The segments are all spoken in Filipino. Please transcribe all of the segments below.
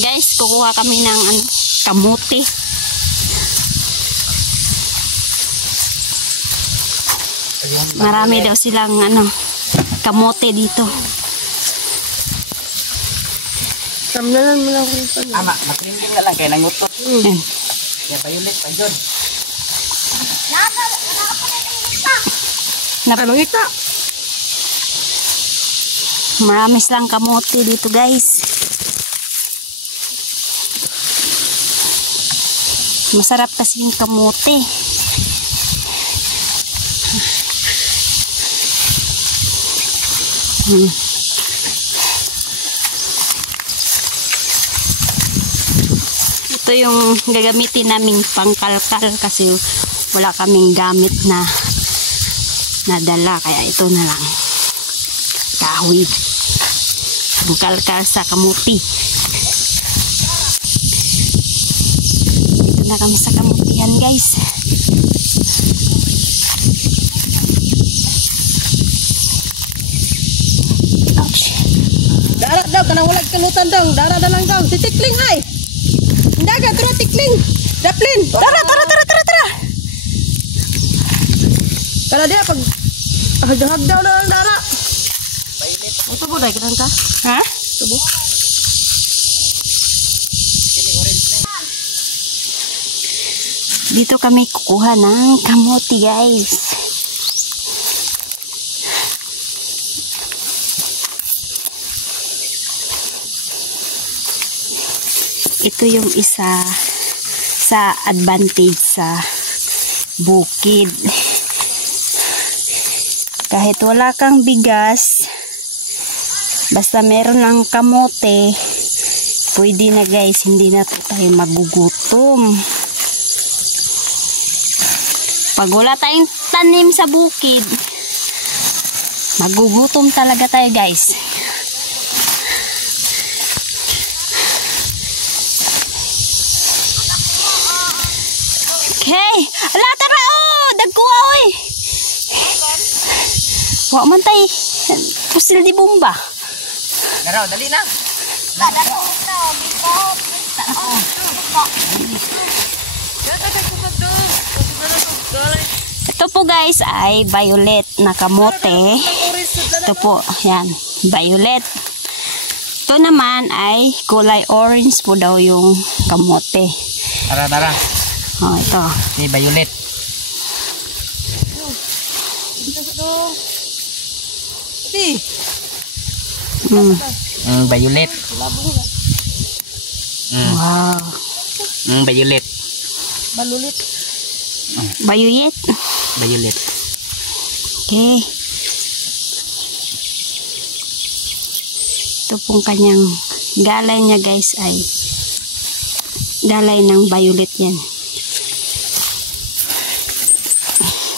Guys, kukuha kami ng kamuti. Marami daw silang kamote dito. Tamnalan mo lang kung saan. Ama, matrinding na lang kaya nangutot. Kaya payulit pa dyan. Napangita. Marami silang kamote dito, guys. Masarap kasi yung kamote. Ito yung gagamitin naming pangkalkal kasi wala kaming gamit na nadala, kaya ito na lang, kahoy, pangkalkal sa kamuti. Ito na kami sa kamutihan, guys. Dara daw, kanang walang kanutan daw. Dara na lang daw. Si Tikling ay. Daga, tara Tikling. Daplin. Tara. Kala dia pag hagdahag daw na lang dara. Ito po dahil kanang ka? Ha? Ito po. Dito kami kukuha ng kamote, guys. Ito yung isa sa advantage sa bukid. Kahit wala kang bigas, basta meron ng kamote, pwede na, guys, hindi na tayo magugutom. Pag wala tayong tanim sa bukid, magugutom talaga tayo, guys. Okay, ala tara dagkuha oy. Wa man tay pusil di bomba. Garaw, dali na. Ito po, guys, ay violet na kamote. Ito po, yan, violet. Ito naman ay kulay orange po daw yung kamote. Tara. Oh, ito. Ni violet. Violet. Wow. Violet. Balulit. Violet. Violet. Okay. Ito pong kanyang galay niya, guys, ay galay ng violet yan.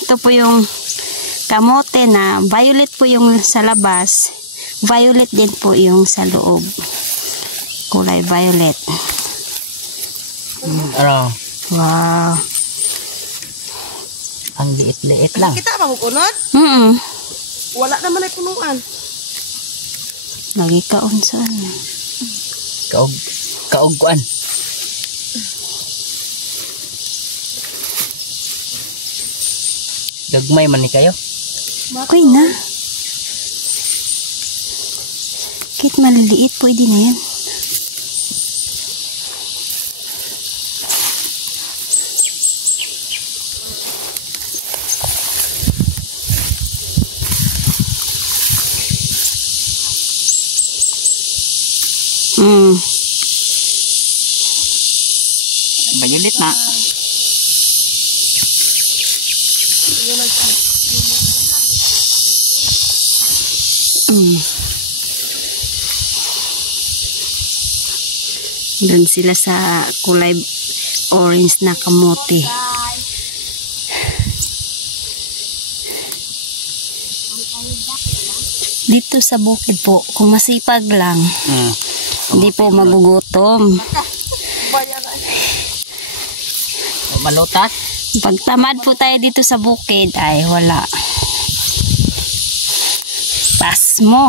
Ito po yung kamote na violet po yung sa labas, violet din po yung sa loob, kulay violet. Ano? Wow. Ang liit-liit lang. Kita pa kukunod? Wala naman ay punuan. Lagi kaon saan. Kaugkuan. Gagmay man ni kayo. Okay na. Kahit maliliit, pwede na yan. Violet na. Doon sila sa kulay orange na kamote. Dito sa bukid po, kung masipag lang, hindi po magugutom. Malutas. Pag tamad po tayo dito sa bukid, ay wala. Pas mo.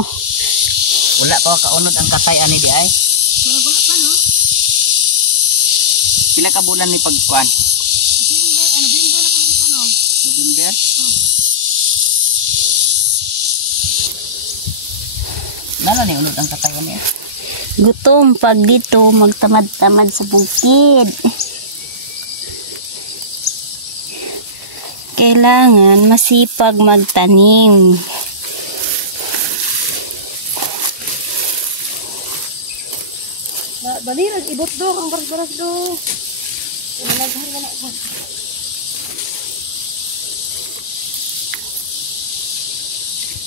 Wala pa kaunod ang katay ani di ay. Pila ka bulan ni pagkuan? November? Lalo ni unod ang katayan niya. Gutom pag dito magtamad-tamad sa bukid. Kailangan masipag magtanim. Balirag ibot do ang baras-baras do. Nalaghan na ako.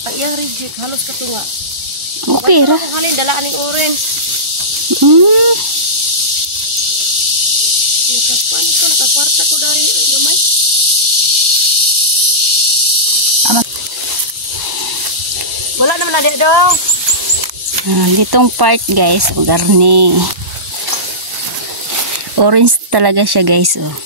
Pag iyang reject halos katunga. Okay ra. Kung halin dalaan ng orange. Paano ko nakakwarta ko dari lumay? Wala naman na di dong. Ditong part guys, garni. Orange talaga siya guys. Oh.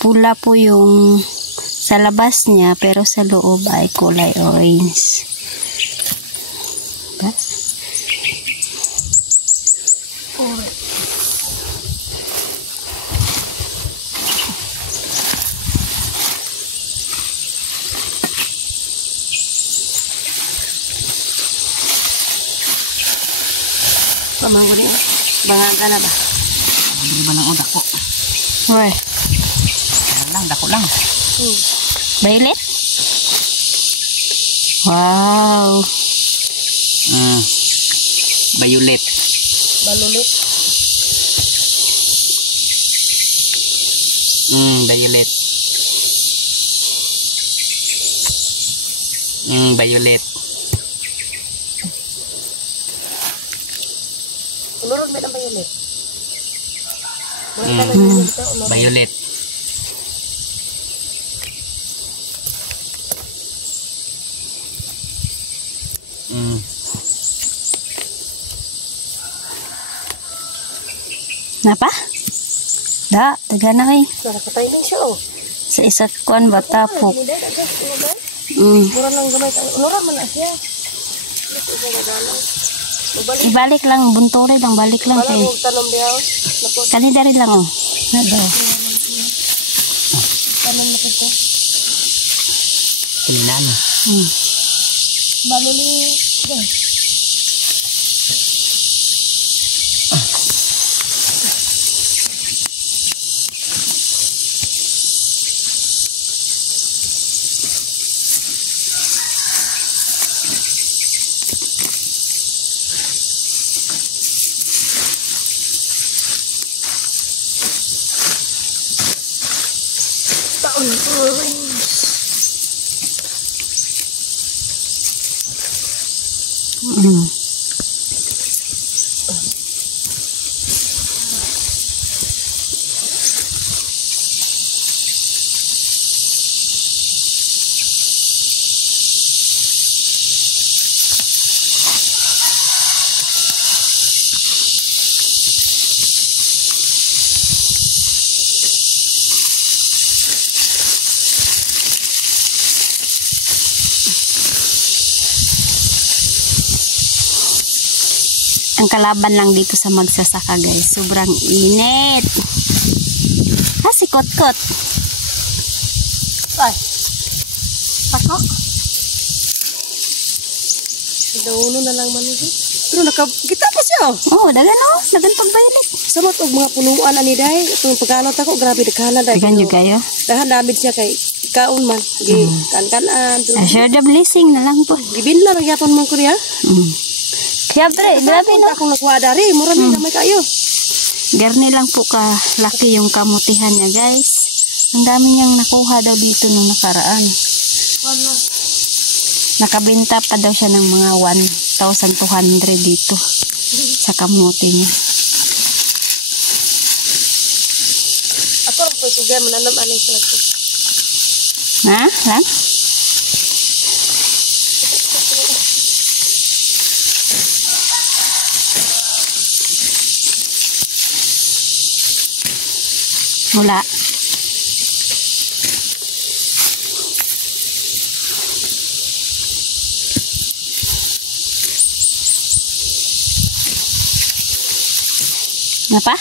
Pula po yung sa labas niya pero sa loob ay kulay orange. Diba? Pamangko niya. Bangaga na ba? Hindi ba nang dako? Uy, Dako lang. violet? Wow. Violet. Balulit. Violet. Violet. Ulurog ba ang balulit? Violet. Napa? Da, taga na kay. Nakatay lang siya oh. Sa isa't kuan batapok. Mura lang gamay. Mura man na siya. Ibalik lang, buntore lang, balik lang kay. Wala mo tanom diyaw. Kanida rin lang oh. Nado. Tanom na kita. Kininan. Balulit. Ang kalaban lang dito sa magsasaka guys, sobrang init. Ha, si Kot-Kot. Ay. Pako. Dauno na lang manigi. Pero nakakita pa siya. Oh, dagan oh, dagan pagbaylit. Samot og mga punuan ani day. Itong pagkalot ako, grabe daghanan day. Dagan juga kayo. Dahan damage siya kay kaon man. Gi kan-kanan. Share the blessing na lang po. Gibinla ra gyapon man ko niya. Siyempre, grabe no. Akong nakuha dari, mura na gamay kayo. Garni lang po ka laki yung kamutihan niya guys. Ang dami niyang nakuha daw dito nung nakaraan. Nakabenta pa daw siya ng mga 1,200 dito sa kamuti niya. Ako lang po itugay, mananam anay sila ko. Ha? Lang? Wala. Nga pa?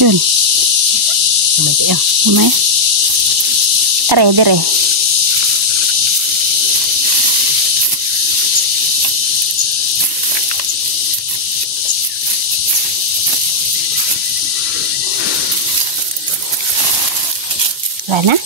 Yun. Umay. Are, dire. Wala na?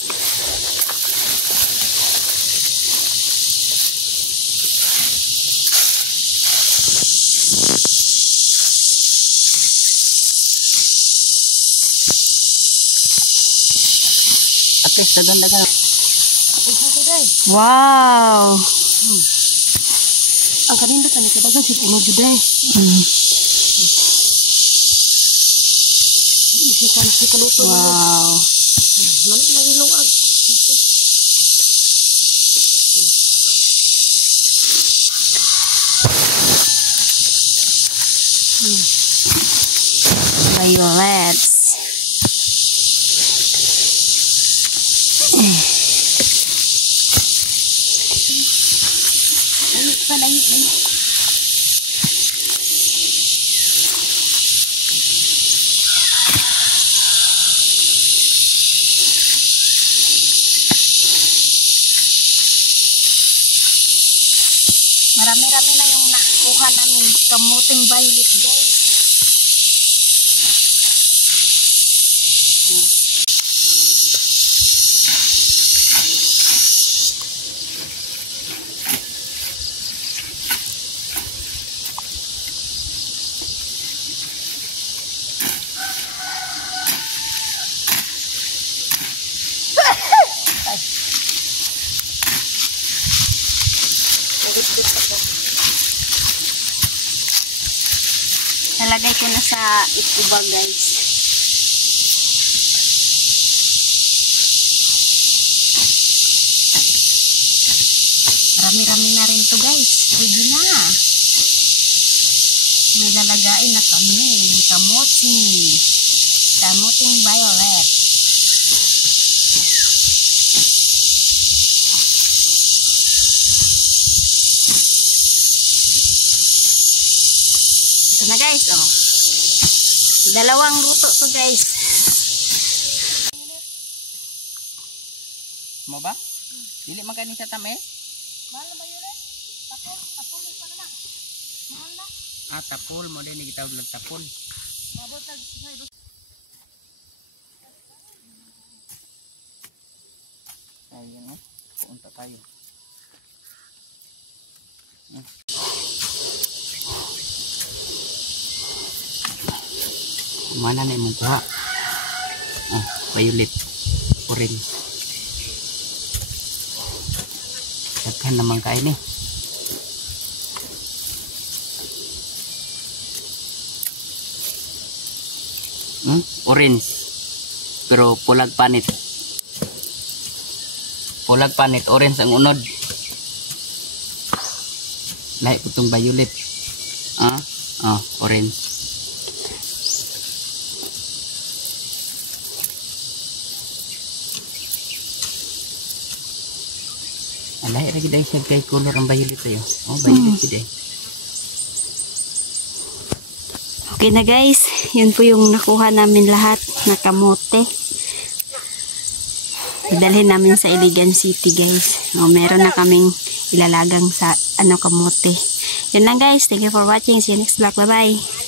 At least, dagan-dagan. Wow! Ang kanina ka ni kadagan si ulo jud ay. Isi kan si kaluto na. Wow! Mali na ilong ag. Violets. Marami-rami na yung nakuha namin kamuting violet, guys. Nalagay ko na sa ikuba, guys. Marami-rami na rin to, guys. Pwede na. May lalagain na kami. Kamuting violet. Ito na, guys, oh. Dalawang luto to, guys. Mo ba? Dili man kani sa tame? Mahal na ba yun eh? Tapol pa na. Mahal na. Ah, tapol mo din gitawag ng tapol. Mabotag sa ido. Ayun oh. Punta tayo. Mana na imong kuha? Oh, violet. Orange. Daghan naman kain eh. Orange. Pero pulag panit. Pulag panit. Orange ang unod. Lahi ko itong violet. Orange. Lahi lagi dahil siya kay color ang violet tayo. Oh, violet siya. Okay na, guys. Yun po yung nakuha namin lahat na kamote. Idalhin namin sa Iligan City, guys. Oh, meron na kaming ilalagang sa kamote. Yun lang, guys. Thank you for watching. See you next vlog. Bye-bye.